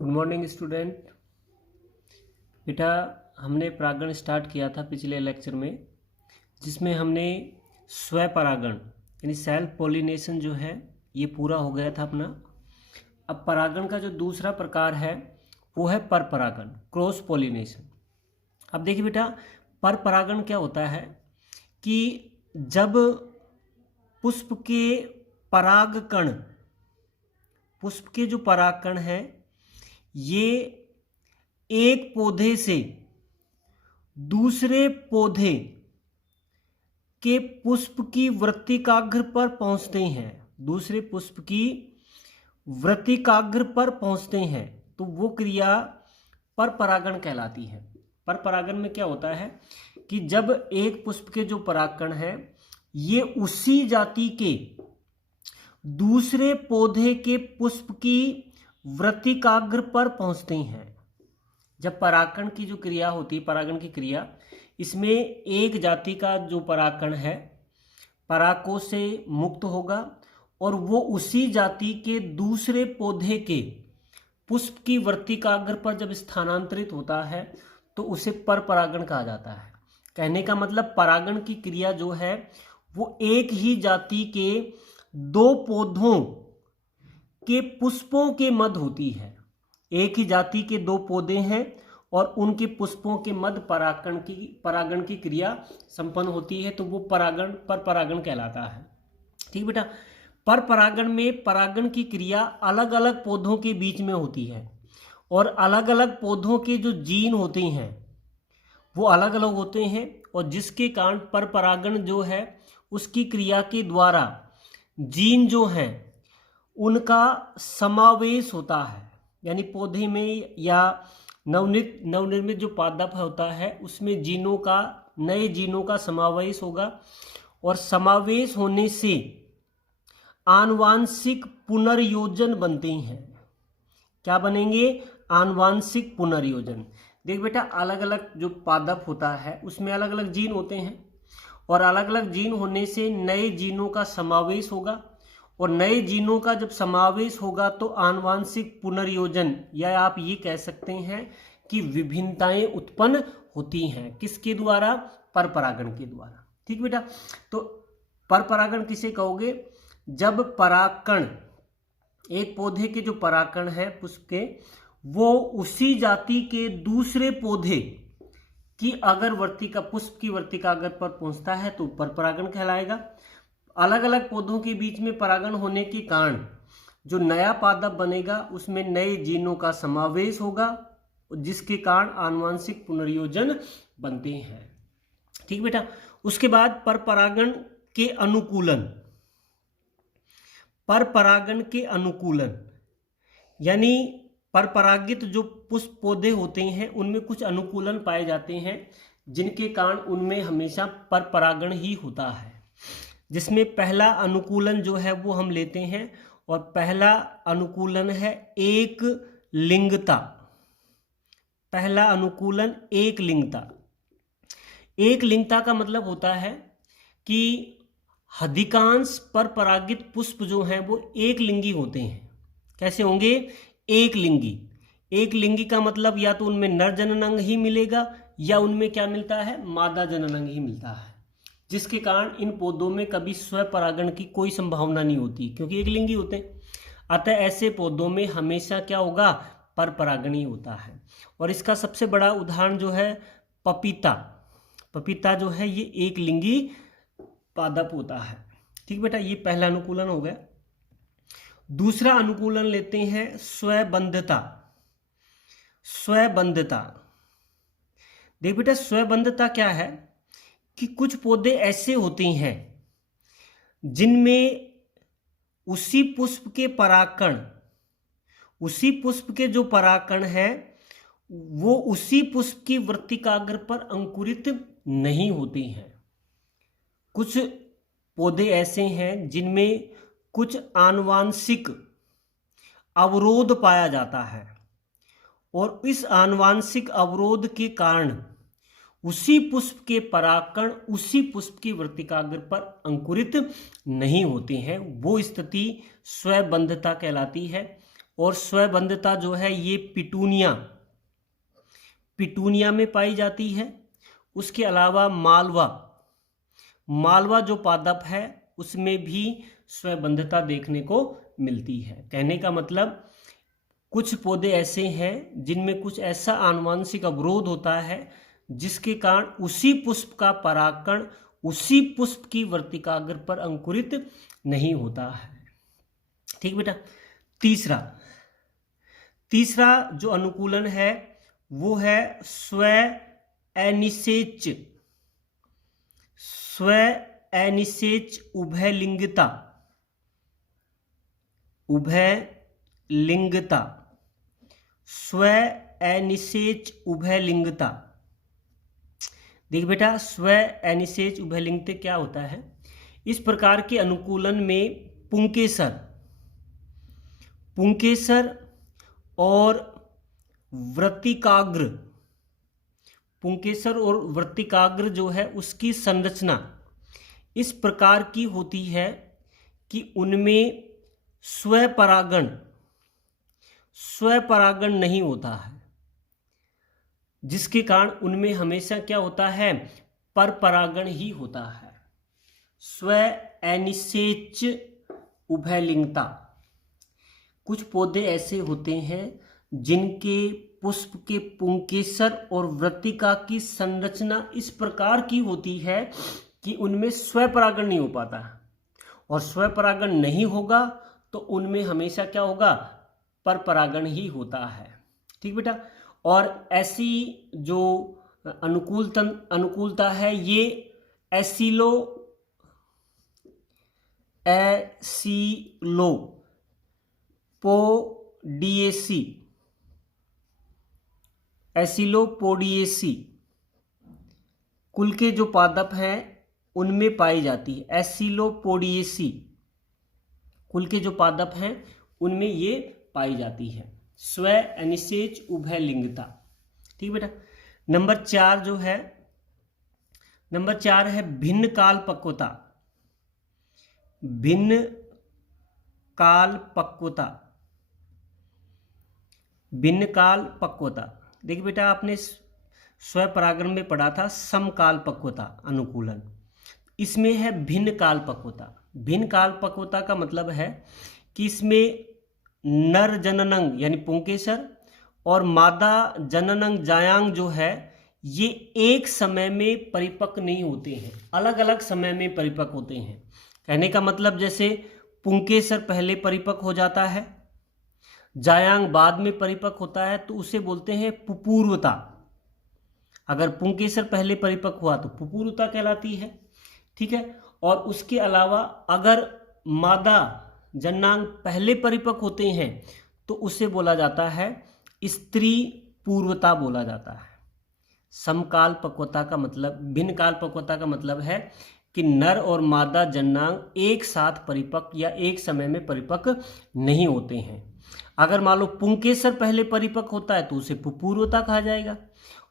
Good morning student. बेटा, हमने परागण स्टार्ट किया था पिछले लेक्चर में, जिसमें हमने स्वपरागण यानी सेल्फ पॉलिनेशन जो है ये पूरा हो गया था अपना। अब परागण का जो दूसरा प्रकार है वो है परपरागण, क्रॉस पॉलिनेशन। अब देखिए बेटा, परपरागण क्या होता है कि जब पुष्प के परागकण, पुष्प के जो परागकण है ये एक पौधे से दूसरे पौधे के पुष्प की वृत्तिकाग्र पर पहुंचते हैं, दूसरे पुष्प की वृत्तिकाग्र पर पहुंचते हैं, तो वो क्रिया परपरागण कहलाती है। परपरागण में क्या होता है कि जब एक पुष्प के जो परागकण है ये उसी जाति के दूसरे पौधे के पुष्प की वृत्तिकाग्र पर पहुंचते हैं। जब परागकण की जो क्रिया होती है, परागण की क्रिया, इसमें एक जाति का जो परागकण है परागकोश से मुक्त होगा और वो उसी जाति के दूसरे पौधे के पुष्प की वृत्तिकाग्र पर जब स्थानांतरित होता है तो उसे परपरागण कहा जाता है। कहने का मतलब परागण की क्रिया जो है वो एक ही जाति के दो पौधों के पुष्पों के मध्य होती है। एक ही जाति के दो पौधे हैं और उनके पुष्पों के मध्य परागण की क्रिया संपन्न होती है, तो वो परपरागण कहलाता है। ठीक बेटा, परपरागण में परागण की क्रिया अलग अलग पौधों के बीच में होती है और अलग अलग पौधों के जो जीन होते हैं वो अलग अलग होते हैं, और जिसके कारण परपरागण जो है उसकी क्रिया के द्वारा जीन जो हैं उनका समावेश होता है। यानी पौधे में या नवनिर्मित जो पादप होता है उसमें जीनों का, नए जीनों का समावेश होगा, और समावेश होने से आनुवांशिक पुनर्योजन बनते हैं। क्या बनेंगे? आनुवांशिक पुनर्योजन। देख बेटा, अलग अलग जो पादप होता है उसमें अलग अलग जीन होते हैं और अलग अलग जीन होने से नए जीनों का समावेश होगा, और नए जीनों का जब समावेश होगा तो आनुवांशिक पुनर्योजन, या आप ये कह सकते हैं कि विभिन्नताएं उत्पन्न होती हैं। किसके द्वारा? परपरागण के द्वारा। ठीक बेटा, तो परपरागण किसे कहोगे? जब परागकण, एक पौधे के जो परागकण है पुष्प के, वो उसी जाति के दूसरे पौधे की अगर पुष्प की वृत्तिकाग्र पर पहुंचता है तो परपरागण कहलाएगा। अलग अलग पौधों के बीच में परागण होने के कारण जो नया पादप बनेगा उसमें नए जीनों का समावेश होगा, जिसके कारण आनुवांशिक पुनर्योजन बनते हैं। ठीक बेटा, उसके बाद परपरागण के अनुकूलन, परपरागण के अनुकूलन यानी परपरागित जो पुष्प पौधे होते हैं उनमें कुछ अनुकूलन पाए जाते हैं, जिनके कारण उनमें हमेशा परपरागण ही होता है। जिसमें पहला अनुकूलन जो है वो हम लेते हैं, और पहला अनुकूलन है एक लिंगता। पहला अनुकूलन एक लिंगता। एक लिंगता का मतलब होता है कि अधिकांश परपरागित पुष्प जो हैं वो एक लिंगी होते हैं। कैसे होंगे? एक लिंगी। एक लिंगी का मतलब या तो उनमें नर जननांग ही मिलेगा या उनमें क्या मिलता है? मादा जननांग ही मिलता है, जिसके कारण इन पौधों में कभी स्वपरागण की कोई संभावना नहीं होती, क्योंकि एक लिंगी होते हैं। अतः ऐसे पौधों में हमेशा क्या होगा? परपरागण ही होता है। और इसका सबसे बड़ा उदाहरण जो है पपीता। पपीता जो है ये एक लिंगी पादप होता है। ठीक बेटा, ये पहला अनुकूलन हो गया। दूसरा अनुकूलन लेते हैं स्वबंधता। स्वबंधता, देख बेटा, स्वबंधता क्या है कि कुछ पौधे ऐसे होते हैं जिनमें उसी पुष्प के परागकण, उसी पुष्प के जो परागकण है वो उसी पुष्प की वृत्तिकाग्र पर अंकुरित नहीं होते हैं। कुछ पौधे ऐसे हैं जिनमें कुछ आनुवांशिक अवरोध पाया जाता है, और इस आनुवांशिक अवरोध के कारण उसी पुष्प के परागकण उसी पुष्प की वृत्तिकाग्र पर अंकुरित नहीं होते हैं। वो स्थिति स्वबंधता कहलाती है। और स्वबंधता जो है ये पिटूनिया में पाई जाती है। उसके अलावा मालवा जो पादप है उसमें भी स्वबंधता देखने को मिलती है। कहने का मतलब कुछ पौधे ऐसे हैं जिनमें कुछ ऐसा आनुवंशिक अवरोध होता है जिसके कारण उसी पुष्प का परागकण उसी पुष्प की वर्तिकाग्र पर अंकुरित नहीं होता है। ठीक बेटा। तीसरा जो अनुकूलन है वो है स्व अनिषेच उभयलिंगता। स्व अनिषेच उभयलिंगता। देख बेटा, स्व अनिषेच उभयलिंगता क्या होता है? इस प्रकार के अनुकूलन में पुंकेसर और वृत्तिकाग्र जो है उसकी संरचना इस प्रकार की होती है कि उनमें स्वपरागण नहीं होता है, जिसके कारण उनमें हमेशा क्या होता है? परपरागण ही होता है। स्व अनिषेच उभयलिंगता। कुछ पौधे ऐसे होते हैं जिनके पुष्प के पुंकेसर और वृत्तिका की संरचना इस प्रकार की होती है कि उनमें स्वपरागण नहीं हो पाता, और स्वपरागण नहीं होगा तो उनमें हमेशा क्या होगा? परपरागण ही होता है। ठीक बेटा। और ऐसी जो अनुकूलता है ये एसिलोपोडिएसी कुल के जो पादप हैं उनमें पाई जाती है। एसिलोपोडिएसी कुल के जो पादप हैं उनमें ये पाई जाती है स्व अनिषेच उभयलिंगता। ठीक बेटा। नंबर 4 है भिन्न काल पक्वता। देखिए बेटा, आपने स्वपरागण में पढ़ा था समकाल पक्वता अनुकूलन। इसमें है भिन्न काल पक्वता। भिन्न काल पक्वता का मतलब है कि इसमें नर जननंग यानी पुंकेसर और मादा जननंग जायांग जो है ये एक समय में परिपक्व नहीं होते हैं, अलग अलग समय में परिपक्व होते हैं। कहने का मतलब जैसे पुंकेसर पहले परिपक्व हो जाता है, जायांग बाद में परिपक्व होता है, तो उसे बोलते हैं पुपूर्वता। अगर पुंकेसर पहले परिपक्व हुआ तो पुपूर्वता कहलाती है। ठीक है। और उसके अलावा अगर मादा जननांग पहले परिपक्व होते हैं तो उसे बोला जाता है स्त्री पूर्वता बोला जाता है। समकाल पक्वता का मतलब, भिन्न काल पक्वता का मतलब है कि नर और मादा जननांग एक साथ परिपक्व या एक समय में परिपक्व नहीं होते हैं। अगर मान लो पुंकेसर पहले परिपक्व होता है तो उसे पुपूर्वता कहा जाएगा,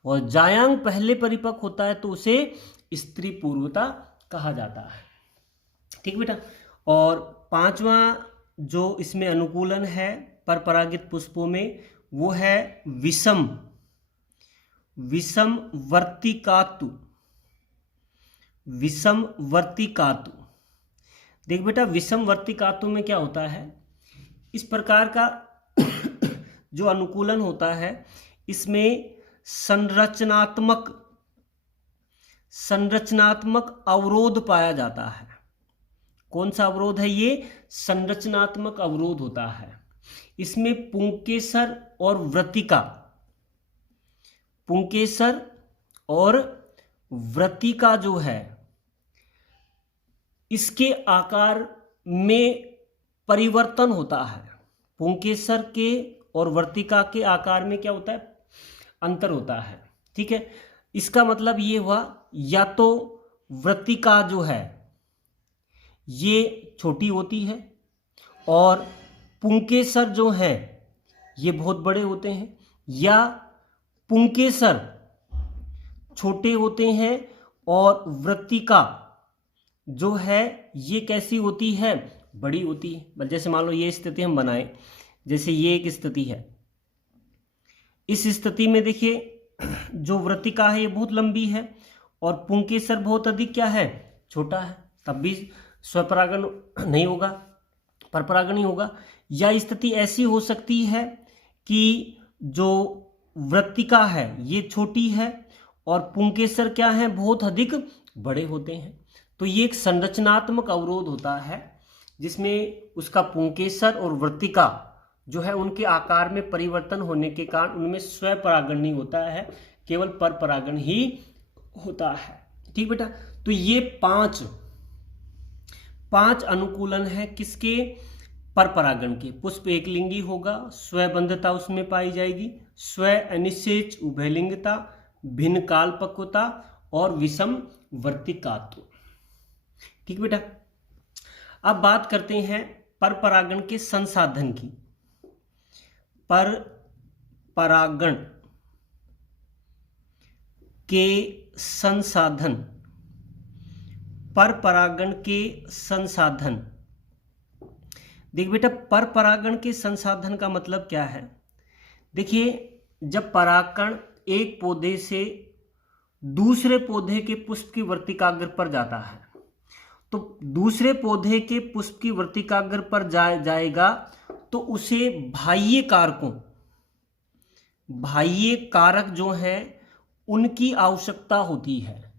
और जायांग पहले परिपक्व होता है तो उसे स्त्री पूर्वता कहा जाता है। ठीक बेटा। और 5वां जो इसमें अनुकूलन है परपरागित पुष्पों में वो है विषम वर्तिकातु। देख बेटा, विषम वर्तिकातु में क्या होता है? इस प्रकार का जो अनुकूलन होता है इसमें संरचनात्मक अवरोध पाया जाता है। कौन सा अवरोध है ये? संरचनात्मक अवरोध होता है। इसमें पुंकेसर और वृत्तिका जो है इसके आकार में परिवर्तन होता है। पुंकेसर के और वृत्तिका के आकार में क्या होता है? अंतर होता है। ठीक है। इसका मतलब ये हुआ, या तो वृत्तिका जो है ये छोटी होती है और पुंकेसर जो है ये बहुत बड़े होते हैं, या पुंकेसर छोटे होते हैं और वृत्तिका जो है ये कैसी होती है? बड़ी होती है। जैसे मान लो ये स्थिति हम बनाएं, जैसे ये एक स्थिति है, इस स्थिति में देखिए जो वृत्तिका है ये बहुत लंबी है और पुंकेसर बहुत अधिक क्या है, छोटा है, तब भी स्वपरागण नहीं होगा, परपरागण ही होगा। या स्थिति ऐसी हो सकती है कि जो वृत्तिका है ये छोटी है और पुंकेसर क्या है, बहुत अधिक बड़े होते हैं। तो ये एक संरचनात्मक अवरोध होता है जिसमें उसका पुंकेसर और वृत्तिका जो है उनके आकार में परिवर्तन होने के कारण उनमें स्वपरागण नहीं होता है, केवल परपरागण ही होता है। ठीक बेटा, तो ये पांच अनुकूलन है किसके, परपरागण के। पुष्प एकलिंगी होगा, स्वबंधता उसमें पाई जाएगी, स्व अनिषेच उभयलिंगता, भिन्न कालपक्वता और विषम वर्तिकात्व। ठीक बेटा, अब बात करते हैं परपरागण के संसाधन की। परपरागण के संसाधन, परपरागण के संसाधन। देख बेटा, परपरागण के संसाधन का मतलब क्या है। देखिए, जब परागकण एक पौधे से दूसरे पौधे के पुष्प की वर्तिकाग्र पर जाता है तो दूसरे पौधे के पुष्प की वर्तिकाग्र पर जाएगा तो उसे बाह्य कारक जो हैं उनकी आवश्यकता होती है।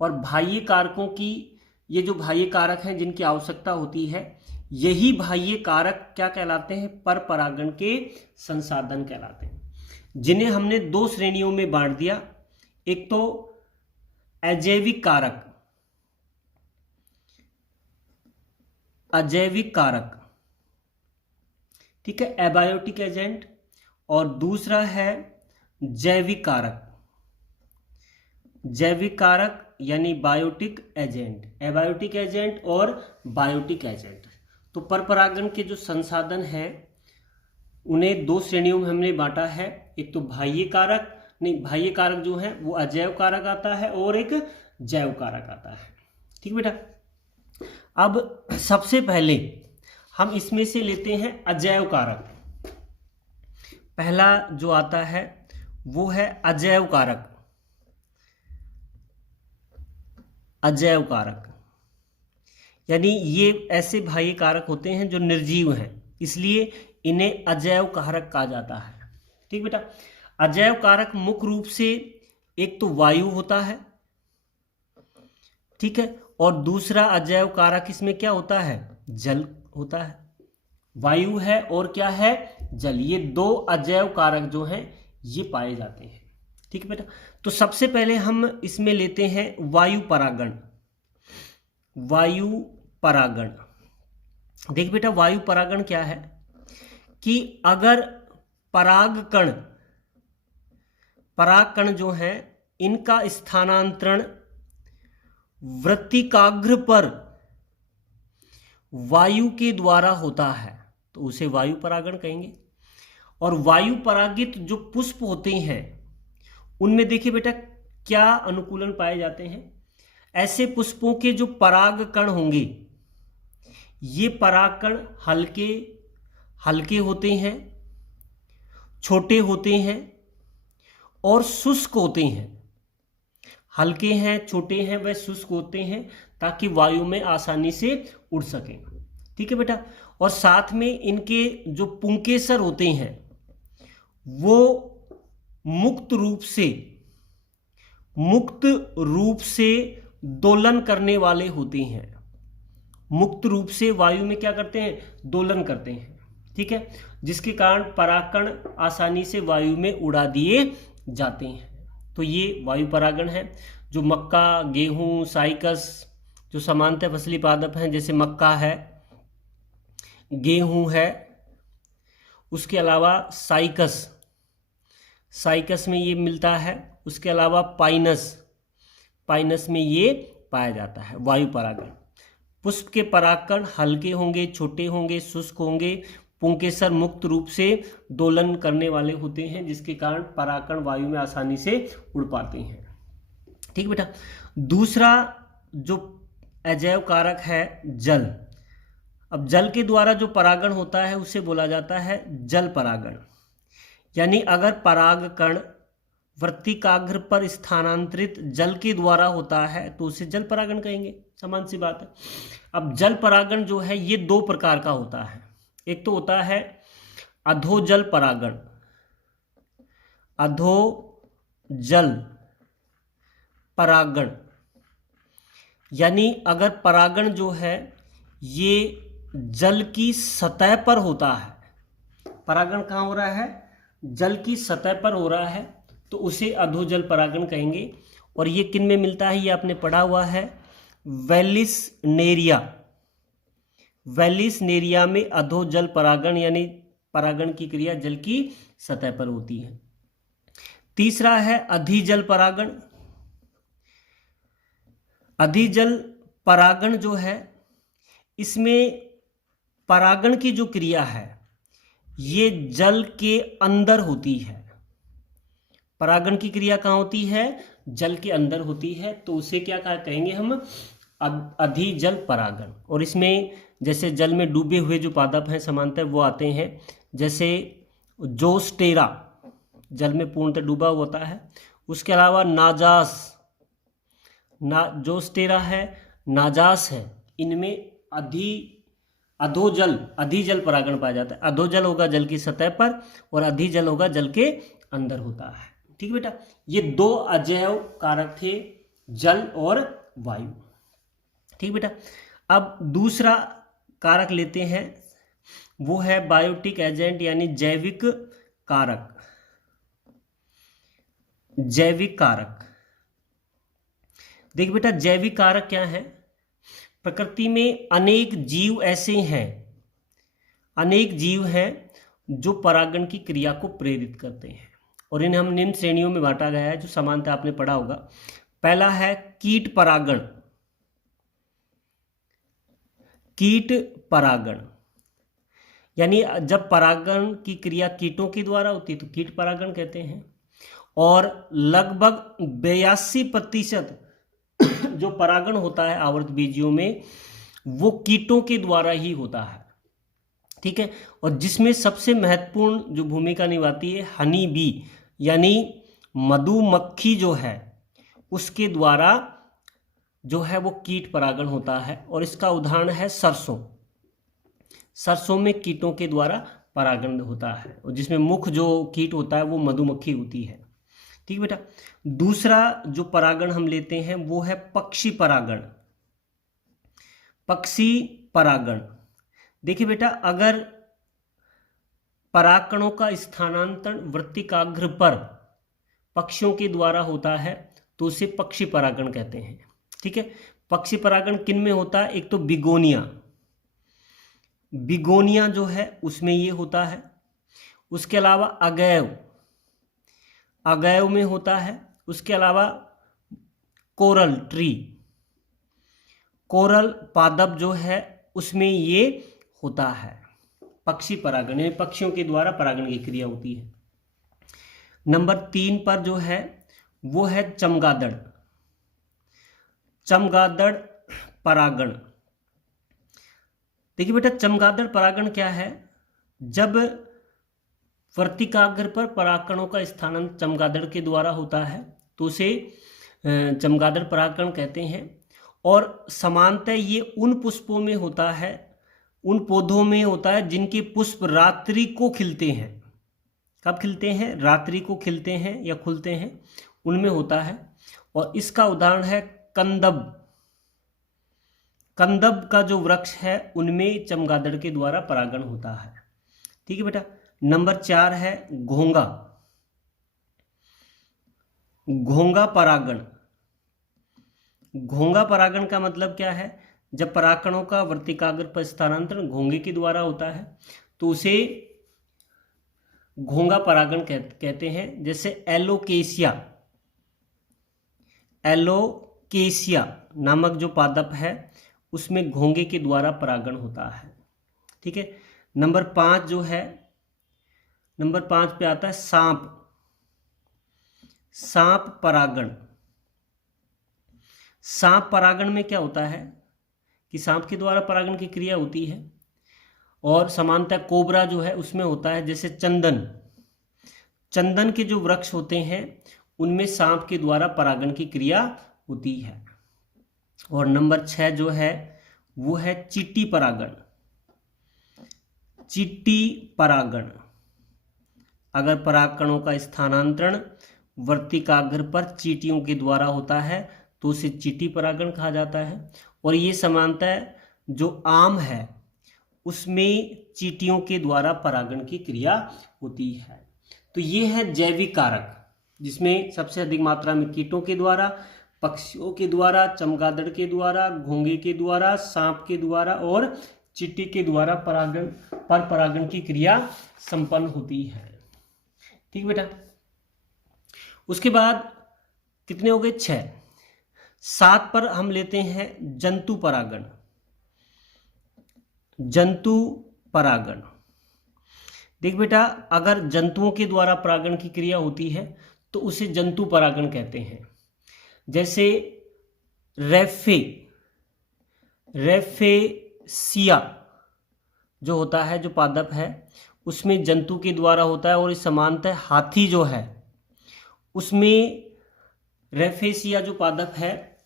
और बाह्य कारकों की, ये जो बाह्य कारक हैं जिनकी आवश्यकता होती है, यही बाह्य कारक क्या कहलाते हैं, परपरागण के संसाधन कहलाते हैं, जिन्हें हमने दो श्रेणियों में बांट दिया। एक तो अजैविक कारक, ठीक है, एबायोटिक एजेंट, और दूसरा है जैविक कारक यानी बायोटिक एजेंट, एबायोटिक एजेंट और बायोटिक एजेंट। तो परपरागण के जो संसाधन हैं उन्हें दो श्रेणियों में हमने बांटा है। एक तो बाह्य कारक जो है वो अजैव कारक आता है और एक जैव कारक आता है। ठीक बेटा, अब सबसे पहले हम इसमें से लेते हैं अजैव कारक। पहला जो आता है वो है अजैव कारक। यानी ये ऐसे बाह्य कारक होते हैं जो निर्जीव हैं, इसलिए इन्हें अजैव कारक कहा जाता है। ठीक बेटा, अजैव कारक मुख्य रूप से एक तो वायु होता है, ठीक है, और दूसरा अजैव कारक इसमें क्या होता है, जल होता है। वायु है और क्या है, जल, ये दो अजैव कारक जो हैं ये पाए जाते हैं। ठीक है बेटा, तो सबसे पहले हम इसमें लेते हैं वायु परागण। देख बेटा, वायु परागण क्या है कि अगर परागकण जो है इनका स्थानांतरण वृत्तिकाग्र पर वायु के द्वारा होता है तो उसे वायु परागण कहेंगे। और वायु परागित जो पुष्प होते हैं उनमें देखिए बेटा क्या अनुकूलन पाए जाते हैं। ऐसे पुष्पों के जो परागकण होंगे ये परागकण हल्के होते हैं, छोटे होते हैं और शुष्क होते हैं। हल्के हैं, छोटे हैं, वह शुष्क होते हैं ताकि वायु में आसानी से उड़ सकें। ठीक है बेटा, और साथ में इनके जो पुंकेसर होते हैं वो मुक्त रूप से दोलन करने वाले होते हैं। मुक्त रूप से वायु में क्या करते हैं, दोलन करते हैं। ठीक है, जिसके कारण परागकण आसानी से वायु में उड़ा दिए जाते हैं। तो ये वायु परागण है। जो मक्का, गेहूं, साइकस जो सामान्यतः फसली पादप हैं, जैसे मक्का है, गेहूं है, उसके अलावा साइकस में ये मिलता है। उसके अलावा पाइनस में ये पाया जाता है वायु परागण। पुष्प के परागकण हल्के होंगे, छोटे होंगे, शुष्क होंगे, पुंकेसर मुक्त रूप से दोलन करने वाले होते हैं, जिसके कारण परागकण वायु में आसानी से उड़ पाते हैं। ठीक बेटा, दूसरा जो अजैव कारक है जल, अब जल के द्वारा जो परागण होता है उसे बोला जाता है जल परागण। यानी अगर परागकण वृत्तिकाग्र पर स्थानांतरित जल के द्वारा होता है तो उसे जल परागण कहेंगे, समान सी बात है। अब जल परागण जो है ये दो प्रकार का होता है। एक तो होता है अधोजल परागण, अधोजल परागण, यानी अगर परागण जो है ये जल की सतह पर होता है, परागण कहाँ हो रहा है, जल की सतह पर हो रहा है, तो उसे अधोजल परागण कहेंगे। और ये किन में मिलता है, ये आपने पढ़ा हुआ है, वेलिसनेरिया, वेलिसनेरिया में अधोजल परागण यानी परागण की क्रिया जल की सतह पर होती है। तीसरा है अधिजल परागण। अधिजल परागण जो है इसमें परागण की जो क्रिया है ये जल के अंदर होती है। परागण की क्रिया कहाँ होती है, जल के अंदर होती है, तो उसे क्या कहेंगे हम, अधिजल परागण। और इसमें जैसे जल में डूबे हुए जो पादप हैं समांतर वो आते हैं, जैसे जोस्टेरा जल में पूर्णतः डूबा होता है, उसके अलावा नाजास, जोस्टेरा है, नाजास है, इनमें अधिजल परागण पाया जाता है। अधोजल होगा जल की सतह पर और अधिजल होगा जल के अंदर होता है। ठीक बेटा, ये दो अजैव कारक थे, जल और वायु। ठीक बेटा, अब दूसरा कारक लेते हैं, वो है बायोटिक एजेंट यानी जैविक कारक। जैविक कारक, देख बेटा जैविक कारक क्या है, प्रकृति में अनेक जीव ऐसे हैं, अनेक जीव हैं जो परागण की क्रिया को प्रेरित करते हैं, और इन्हें हम निम्न श्रेणियों में बांटा गया है जो समानता आपने पढ़ा होगा। पहला है कीट परागण। कीट परागण यानी जब परागण की क्रिया कीटों के द्वारा होती है तो कीट परागण कहते हैं, और लगभग 82% जो परागण होता है आवर्त बीजियों में वो कीटों के द्वारा ही होता है। ठीक है, और जिसमें सबसे महत्वपूर्ण जो भूमिका निभाती है हनी बी यानी मधुमक्खी जो है उसके द्वारा जो है वो कीट परागण होता है। और इसका उदाहरण है सरसों। सरसों में कीटों के द्वारा परागण होता है, और जिसमें मुख्य जो कीट होता है वो मधुमक्खी होती है। ठीक बेटा, दूसरा जो परागण हम लेते हैं वो है पक्षी परागण। पक्षी परागण, देखिए बेटा अगर परागकणों का स्थानांतरण वृत्तिकाग्र पर पक्षियों के द्वारा होता है तो उसे पक्षी परागण कहते हैं। ठीक है, पक्षी परागण किन में होता है, एक तो बिगोनिया, बिगोनिया जो है उसमें ये होता है, उसके अलावा अगैव, अगैव में होता है, उसके अलावा कोरल ट्री, कोरल पादप जो है उसमें ये होता है पक्षी परागण, यानी पक्षियों के द्वारा परागण की क्रिया होती है। नंबर 3 पर जो है वो है चमगादड़। चमगादड़ परागण, देखिए बेटा चमगादड़ परागण क्या है, जब वर्तिकाग्र पर परागकणों का स्थानांतरण चमगादड़ के द्वारा होता है तो उसे चमगादड़ परागण कहते हैं। और समानतः ये उन पुष्पों में होता है, उन पौधों में होता है जिनके पुष्प रात्रि को खिलते हैं। कब खिलते हैं, रात्रि को खिलते हैं या खुलते हैं, उनमें होता है। और इसका उदाहरण है कंदब। कंदब का जो वृक्ष है उनमें चमगादड़ के द्वारा परागण होता है। ठीक है बेटा, नंबर 4 है घोंगा। घोंगा परागण, घोंगा परागण का मतलब क्या है, जब परागकणों का वर्तिकाग्र पर स्थानांतरण घोंगे के द्वारा होता है तो उसे घोंगा परागण कहते हैं। जैसे एलोकेसिया, एलोकेसिया नामक जो पादप है उसमें घोंगे के द्वारा परागण होता है। ठीक है, नंबर 5 जो है, नंबर 5 पे आता है सांप। सांप परागण, सांप परागण में क्या होता है कि सांप के द्वारा परागण की क्रिया होती है, और समानतः कोबरा जो है उसमें होता है जैसे चंदन, चंदन के जो वृक्ष होते हैं उनमें सांप के द्वारा परागण की क्रिया होती है। और नंबर 6 जो है वो है चीटी परागण। चीटी परागण, अगर परागकणों का स्थानांतरण वर्तिकाग्र पर चींटियों के द्वारा होता है तो उसे चीटी परागण कहा जाता है। और ये समानतः जो आम है उसमें चींटियों के द्वारा परागण की क्रिया होती है। तो ये है जैविक कारक, जिसमें सबसे अधिक मात्रा में कीटों के द्वारा, पक्षियों के द्वारा, चमगादड़ के द्वारा, घोंगे के द्वारा, सांप के द्वारा और चींटी के द्वारा परागण की क्रिया संपन्न होती है। ठीक बेटा। उसके बाद कितने हो गए? 6। 7 पर हम लेते हैं जंतु परागण। जंतु परागण, देख बेटा, अगर जंतुओं के द्वारा परागण की क्रिया होती है तो उसे जंतु परागण कहते हैं। जैसे रेफेसिया जो होता है, जो पादप है, उसमें जंतु के द्वारा होता है। और इस समानतः हाथी जो है उसमें रेफेसिया जो पादप है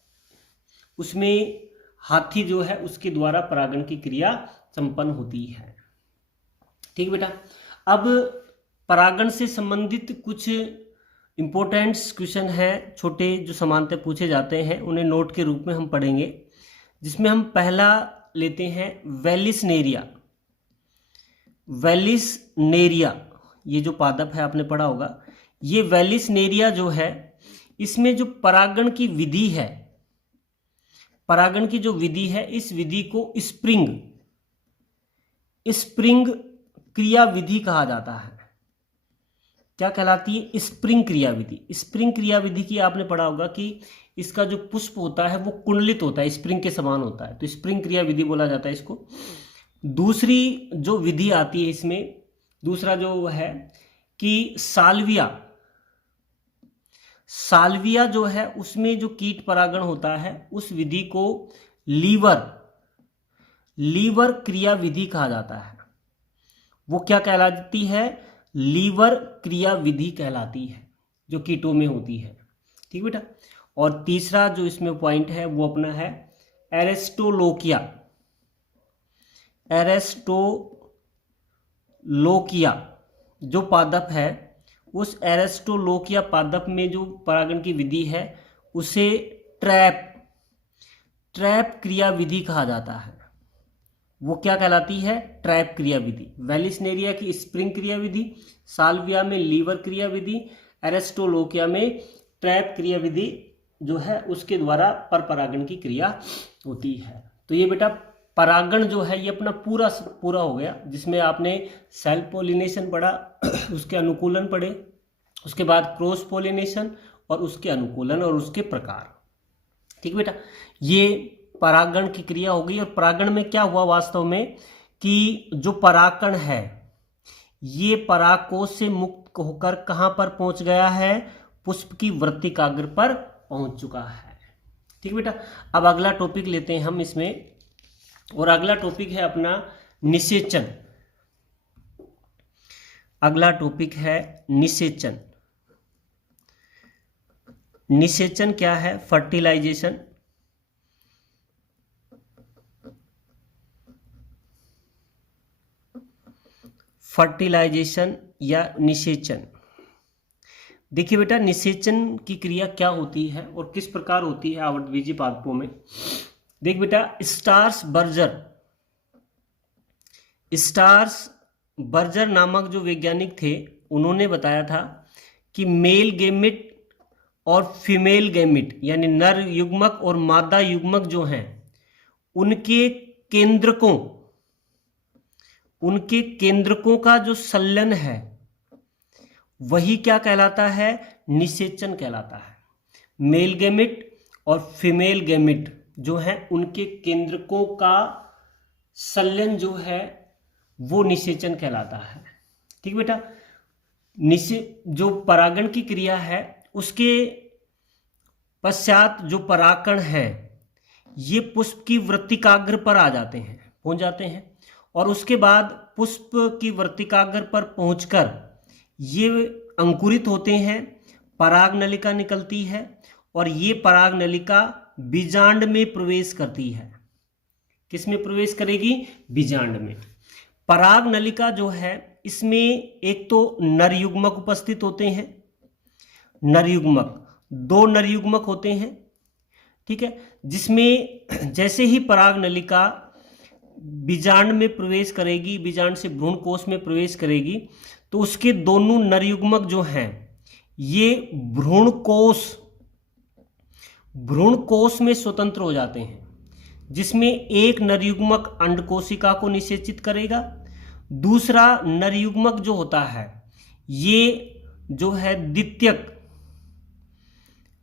उसमें हाथी जो है उसके द्वारा परागण की क्रिया संपन्न होती है। ठीक बेटा। अब परागण से संबंधित कुछ इंपॉर्टेंट क्वेश्चन हैं, छोटे, जो समानतः पूछे जाते हैं, उन्हें नोट के रूप में हम पढ़ेंगे। जिसमें हम पहला लेते हैं वेलिसनेरिया। वेलिसनेरिया ये जो पादप है आपने पढ़ा होगा, ये वेलिसनेरिया जो है इसमें जो परागण की विधि है, परागण की जो विधि है, इस विधि को स्प्रिंग क्रिया विधि कहा जाता है। क्या कहलाती है? स्प्रिंग क्रिया विधि। स्प्रिंग क्रिया विधि की आपने पढ़ा होगा कि इसका जो पुष्प होता है वो कुंडलित होता है, स्प्रिंग के समान होता है, तो स्प्रिंग क्रिया विधि बोला जाता है इसको। दूसरी जो विधि आती है इसमें, दूसरा जो है कि साल्विया जो है उसमें जो कीट परागण होता है उस विधि को लीवर क्रिया विधि कहा जाता है। वो क्या कहलाती है? लीवर क्रिया विधि कहलाती है, जो कीटों में होती है। ठीक बेटा। और तीसरा जो इसमें पॉइंट है वो अपना है एरेस्टोलोकिया जो पादप है, उस एरेस्टोलोकिया पादप में जो परागण की विधि है उसे ट्रैप क्रिया विधि कहा जाता है। वो क्या कहलाती है? ट्रैप क्रिया विधि। वेलिसनेरिया की स्प्रिंग क्रिया विधि, साल्विया में लीवर क्रिया विधि, एरेस्टोलोकिया में ट्रैप क्रिया विधि जो है उसके द्वारा परागण की क्रिया होती है। तो ये बेटा परागण जो है ये अपना पूरा हो गया, जिसमें आपने सेल्फ पोलिनेशन पढ़ा, उसके अनुकूलन पढ़े, उसके बाद क्रॉस पोलिनेशन और उसके अनुकूलन और उसके प्रकार। ठीक बेटा। ये परागण की क्रिया हो गई। और परागण में क्या हुआ वास्तव में कि जो परागकण है ये परागकोश से मुक्त होकर कहां पर पहुंच गया है? पुष्प की वर्तिकाग्र पर पहुंच चुका है। ठीक बेटा। अब अगला टॉपिक लेते हैं हम इसमें, और अगला टॉपिक है अपना निषेचन। अगला टॉपिक है निषेचन। निषेचन क्या है? फर्टिलाइजेशन। फर्टिलाइजेशन या निषेचन। देखिए बेटा, निषेचन की क्रिया क्या होती है और किस प्रकार होती है आवृतबीजी पादपों में। देख बेटा, स्टार्स बर्जर नामक जो वैज्ञानिक थे उन्होंने बताया था कि मेल गैमेट और फीमेल गैमेट यानी नर युग्मक और मादा युग्मक जो हैं उनके केंद्रकों का जो संलयन है वही क्या कहलाता है? निषेचन कहलाता है। मेल गैमेट और फीमेल गैमेट जो है उनके केंद्रकों का संलयन जो है वो निषेचन कहलाता है। ठीक बेटा। जो परागण की क्रिया है उसके पश्चात जो परागकण है ये पुष्प की वृत्तिकाग्र पर आ जाते हैं, पहुंच जाते हैं, और उसके बाद पुष्प की वर्तिकाग्र पर पहुंचकर ये अंकुरित होते हैं, पराग नलिका निकलती है और ये पराग नलिका बीजांड में प्रवेश करती है। किस में प्रवेश करेगी? बीजांड में। पराग नलिका जो है इसमें एक तो नर युग्मक उपस्थित होते हैं, नर युग्मक, 2 नर युग्मक होते हैं, ठीक है, जिसमें जैसे ही पराग नलिका बीजांड में प्रवेश करेगी, बीजांड से भ्रूण कोश में प्रवेश करेगी, तो उसके दोनों नर युग्मक जो हैं ये भ्रूण कोश में स्वतंत्र हो जाते हैं, जिसमें एक नर युग्मक अंड कोशिका को निषेचित करेगा, दूसरा नर युग्मक जो होता है ये जो है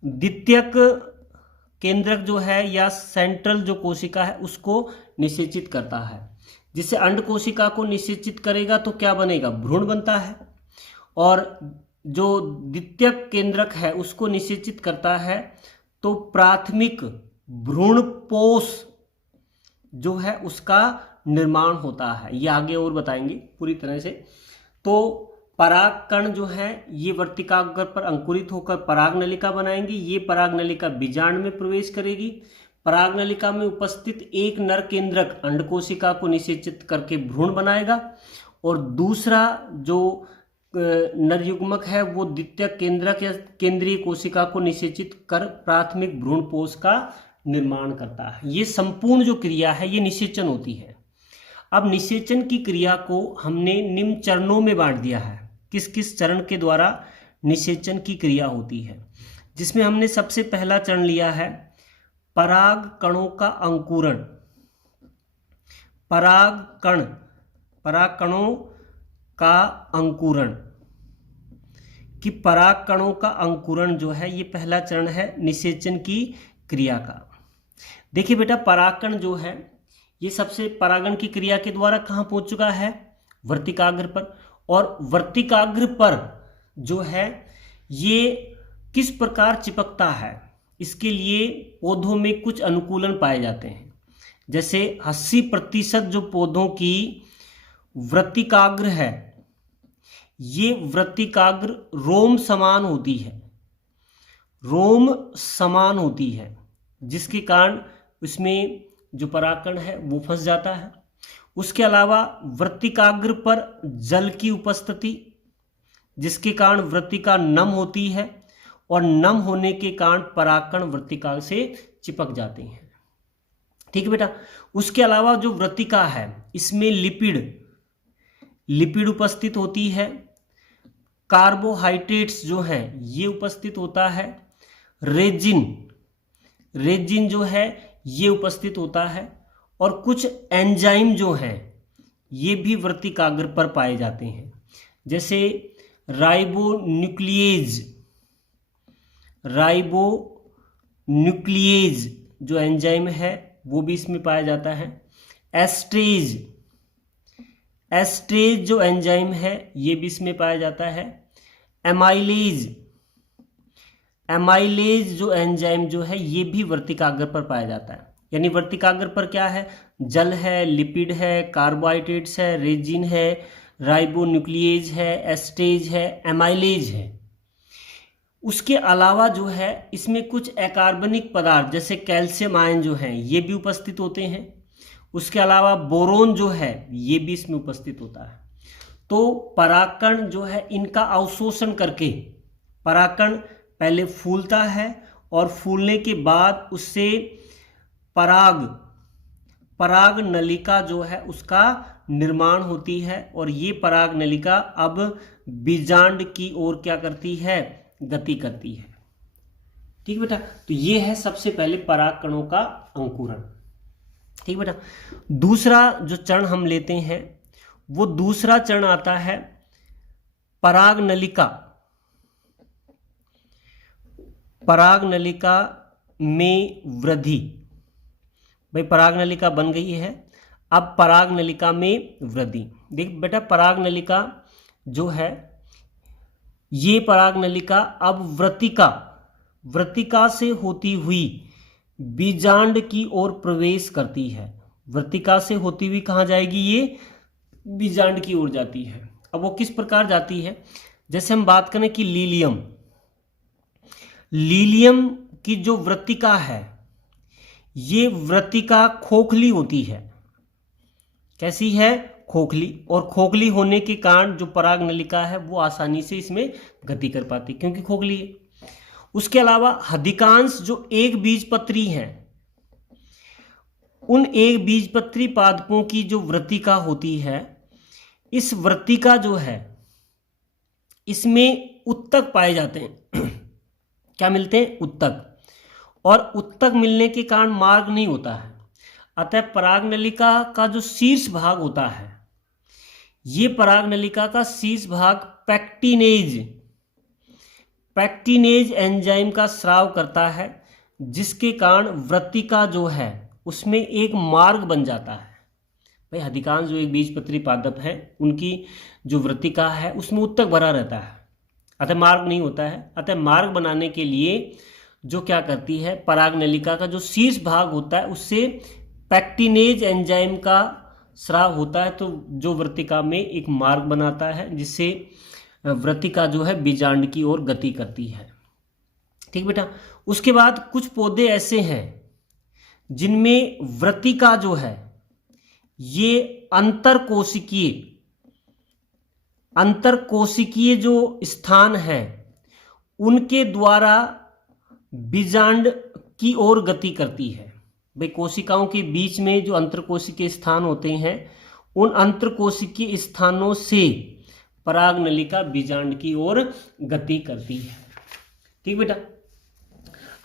द्वितीयक केंद्रक जो है या सेंट्रल जो कोशिका है उसको निषेचित करता है। जिससे अंड कोशिका को निषेचित करेगा तो क्या बनेगा? भ्रूण बनता है। और जो द्वितीयक केंद्रक है उसको निषेचित करता है तो प्राथमिक भ्रूणपोष जो है उसका निर्माण होता है। ये आगे और बताएंगे पूरी तरह से। तो पराग कण जो है ये वर्तिकाग्र पर अंकुरित होकर पराग नलिका बनाएंगे। ये पराग नलिका बीजांड में प्रवेश करेगी। पराग नलिका में उपस्थित एक नर केंद्रक अंड कोशिका को निषेचित करके भ्रूण बनाएगा और दूसरा जो नर युग्मक है वो द्वितीयक केंद्रक या केंद्रीय कोशिका को निषेचित कर प्राथमिक भ्रूणपोष का निर्माण करता है। ये संपूर्ण जो क्रिया है ये निषेचन होती है। अब निषेचन की क्रिया को हमने निम्न चरणों में बांट दिया है। किस किस चरण के द्वारा निषेचन की क्रिया होती है, जिसमें हमने सबसे पहला चरण लिया है पराग कणों का अंकुरण। पराग कणों का अंकुरण कि पराग कणों का अंकुरण जो है ये पहला चरण है निषेचन की क्रिया का। देखिए बेटा, परागकण जो है ये सबसे परागण की क्रिया के द्वारा कहाँ पहुंच चुका है? वर्तिकाग्र पर। और वर्तिकाग्र पर जो है ये किस प्रकार चिपकता है, इसके लिए पौधों में कुछ अनुकूलन पाए जाते हैं। जैसे 80% जो पौधों की वर्तिकाग्र है ये वर्तिकाग्र रोम समान होती है, जिसके कारण उसमें जो परागकण है वो फंस जाता है। उसके अलावा वर्तिकाग्र पर जल की उपस्थिति, जिसके कारण वर्तिका नम होती है और नम होने के कारण परागकण वर्तिका से चिपक जाते हैं। ठीक है बेटा। उसके अलावा जो वर्तिका है इसमें लिपिड उपस्थित होती है, कार्बोहाइड्रेट्स जो हैं ये उपस्थित होता है, रेजिन जो है ये उपस्थित होता है और कुछ एंजाइम जो हैं ये भी वर्तिकाग्र पर पाए जाते हैं। जैसे राइबोन्यूक्लिएज जो एंजाइम है वो भी इसमें पाया जाता है। एस्ट्रेज जो एंजाइम है ये भी इसमें पाया जाता है। एमाइलेज जो एंजाइम जो है ये भी वर्तिकाग्र पर पाया जाता है। यानी वर्तिकाग्र पर क्या है? जल है, लिपिड है, कार्बोहाइड्रेट्स है, रेजिन है, राइबोन्यूक्लिएज है, एस्ट्रेज है, एमाइलेज है। उसके अलावा जो है इसमें कुछ अकार्बनिक पदार्थ जैसे कैल्शियम आयन जो हैं ये भी उपस्थित होते हैं। उसके अलावा बोरोन जो है ये भी इसमें उपस्थित होता है। तो परागकण जो है इनका अवशोषण करके परागकण पहले फूलता है और फूलने के बाद उससे पराग नलिका जो है उसका निर्माण होती है और ये पराग नलिका अब बीजांड की ओर क्या करती है? गति करती है। ठीक बेटा। तो ये है सबसे पहले पराग कणों का अंकुरण। ठीक बेटा। दूसरा जो चरण हम लेते हैं वो दूसरा चरण आता है पराग नलिका में वृद्धि। भाई पराग नलिका बन गई है, अब पराग नलिका में वृद्धि। देख बेटा, पराग नलिका जो है ये पराग नलिका अब वृत्तिका से होती हुई बीजांड की ओर प्रवेश करती है। वृत्तिका से होती हुई कहाँ जाएगी, ये बीजांड की ओर जाती है। अब वो किस प्रकार जाती है, जैसे हम बात करें कि लीलियम की जो वृत्तिका है, ये वृत्तिका खोखली होती है। कैसी है, खोखली। और खोखली होने के कारण जो पराग नलिका है वो आसानी से इसमें गति कर पाती, क्योंकि खोखली है। उसके अलावा अधिकांश जो एक बीजपत्री हैं, उन एक बीजपत्री पादपों की जो वृत्तिका होती है, इस वृत्तिका जो है इसमें उत्तक पाए जाते हैं। क्या मिलते हैं, उत्तक। और उत्तक मिलने के कारण मार्ग नहीं होता है, अतः पराग नलिका का जो शीर्ष भाग होता है, ये पराग नलिका का शीर्ष भाग पैक्टिनेज एंजाइम का स्राव करता है, जिसके कारण वृत्तिका जो है उसमें एक मार्ग बन जाता है। भाई अधिकांश जो एक बीजपत्री पादप हैं उनकी जो वृत्तिका है उसमें उत्तक भरा रहता है, अतः मार्ग नहीं होता है। अतः मार्ग बनाने के लिए जो क्या करती है, पराग नलिका का जो शीर्ष भाग होता है उससे पैक्टिनेज एंजाइम का स्राव होता है, तो जो वृत्तिका में एक मार्ग बनाता है, जिससे वृत्तिका जो है बीजांड की ओर गति करती है। ठीक बेटा। उसके बाद कुछ पौधे ऐसे हैं जिनमें वृत्तिका जो है ये अंतरकोशिकीय जो स्थान है उनके द्वारा बीजांड की ओर गति करती है। भाई कोशिकाओं के बीच में जो अंतरकोशिकीय स्थान होते हैं, उन अंतरकोशिकीय स्थानों से पराग नलिका बीजांड की ओर गति करती है। ठीक बेटा।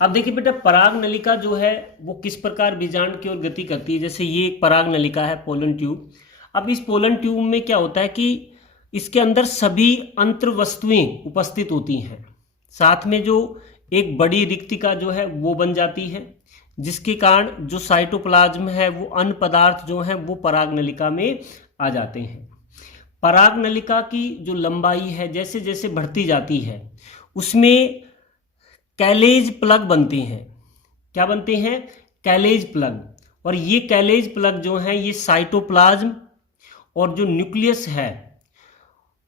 अब देखिए बेटा, पराग नलिका जो है वो किस प्रकार बीजांड की ओर गति करती है। जैसे ये एक पराग नलिका है, पोलन ट्यूब। अब इस पोलन ट्यूब में क्या होता है कि इसके अंदर सभी अंतर वस्तुएं उपस्थित होती हैं, साथ में जो एक बड़ी रिक्तिका जो है वो बन जाती है, जिसके कारण जो साइटोप्लाज्म है वो अन्य पदार्थ जो हैं वो पराग नलिका में आ जाते हैं। पराग नलिका की जो लंबाई है जैसे जैसे बढ़ती जाती है उसमें कैलेज प्लग बनते हैं। क्या बनते हैं, कैलेज प्लग। और ये कैलेज प्लग जो हैं ये साइटोप्लाज्म और जो न्यूक्लियस है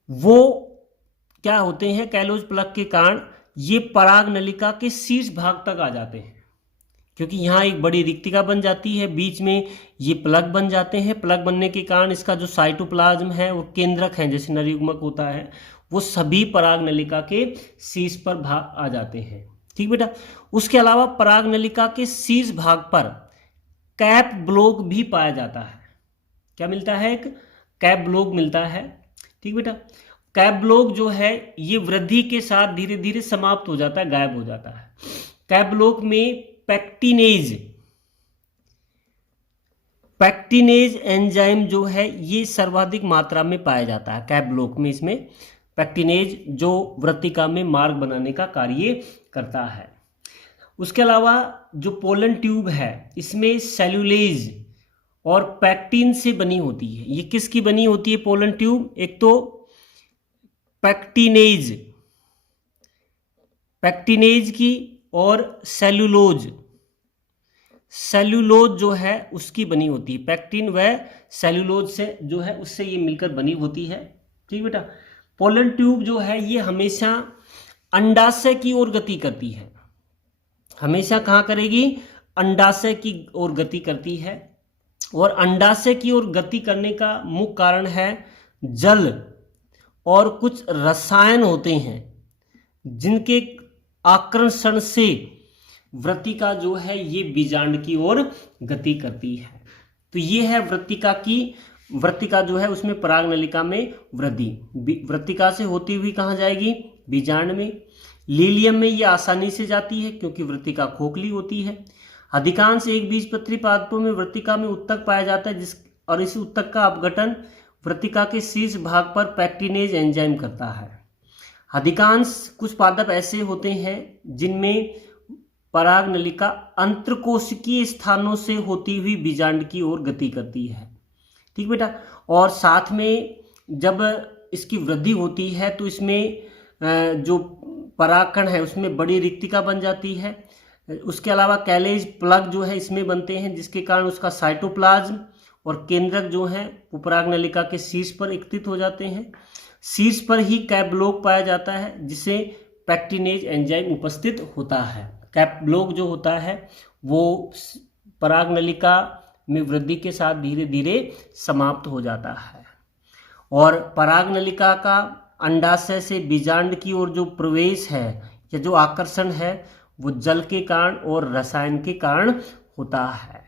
वो क्या होते हैं, कैलेज प्लग के कारण ये पराग नलिका के शीर्ष भाग तक आ जाते हैं, क्योंकि यहाँ एक बड़ी रिक्तिका बन जाती है, बीच में ये प्लग बन जाते हैं। प्लग बनने के कारण इसका जो साइटोप्लाज्म है वो केंद्रक है, जैसे नरयुग्मक होता है, वो सभी पराग नलिका के शीर्ष पर भाग आ जाते हैं। ठीक बेटा। उसके अलावा पराग नलिका के शीर्ष भाग पर कैप ब्लॉक भी पाया जाता है। क्या मिलता है, एक कैप ब्लॉक मिलता है। ठीक बेटा। कैप ब्लॉक जो है ये वृद्धि के साथ धीरे धीरे समाप्त हो जाता है, गायब हो जाता है। कैप ब्लॉक में पैक्टिनेज एंजाइम जो है ये सर्वाधिक मात्रा में पाया जाता है कैप ब्लॉक में। इसमें पैक्टिनेज जो वृत्तिका में मार्ग बनाने का कार्य करता है। उसके अलावा जो पोलन ट्यूब है इसमें सेल्यूलेज और पैक्टिन से बनी होती है। ये किसकी बनी होती है पोलन ट्यूब, एक तो पैक्टिनेज की और सेल्यूलोज जो है उसकी बनी होती है। पैक्टिन व सेल्यूलोज से जो है उससे ये मिलकर बनी होती है। ठीक बेटा। पोलन ट्यूब जो है ये हमेशा अंडाशय की ओर गति करती है। हमेशा कहाँ करेगी, अंडाशय की ओर गति करती है। और अंडाशय की ओर गति करने का मुख्य कारण है जल और कुछ रसायन होते हैं जिनके आकर्षण से वृत्तिका जो है ये बीजांड की ओर गति करती है। तो ये है वृत्तिका जो है उसमें पराग नलिका में वृद्धि। वृत्तिका से होती हुई कहाँ जाएगी, बीजांड में। लीलियम में ये आसानी से जाती है क्योंकि वृत्तिका खोखली होती है। अधिकांश एक बीजपत्री पादपों में वृत्तिका में उत्तक पाया जाता है, और इस उत्तक का अपघटन वृत्तिका के शीर्ष भाग पर पैक्टिनेज एंजाइम करता है। अधिकांश कुछ पादप ऐसे होते हैं जिनमें पराग नलिका अंतरकोशिकीय स्थानों से होती हुई बीजांड की ओर गति करती है। ठीक बेटा। और साथ में जब इसकी वृद्धि होती है तो इसमें जो परागकण है उसमें बड़ी रिक्तिका बन जाती है, उसके अलावा कैलेज प्लग जो है इसमें बनते हैं, जिसके कारण उसका साइटोप्लाज्म और केंद्रक जो है वो परागनलिका के शीर्ष पर एकत्रित हो जाते हैं। शीर्ष पर ही कैप ब्लॉक पाया जाता है, जिसे पैक्टिनेज एंजाइम उपस्थित होता है। कैप ब्लॉक जो होता है वो परागनलिका में वृद्धि के साथ धीरे धीरे समाप्त हो जाता है। और परागनलिका का अंडाशय से बीजांड की ओर जो प्रवेश है या जो आकर्षण है वो जल के कारण और रसायन के कारण होता है।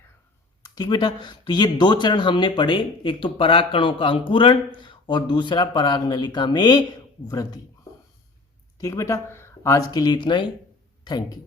ठीक बेटा, तो ये 2 चरण हमने पढ़े, एक तो पराग कणों का अंकुरण और दूसरा परागनलिका में वृद्धि। ठीक बेटा, आज के लिए इतना ही। Thank you.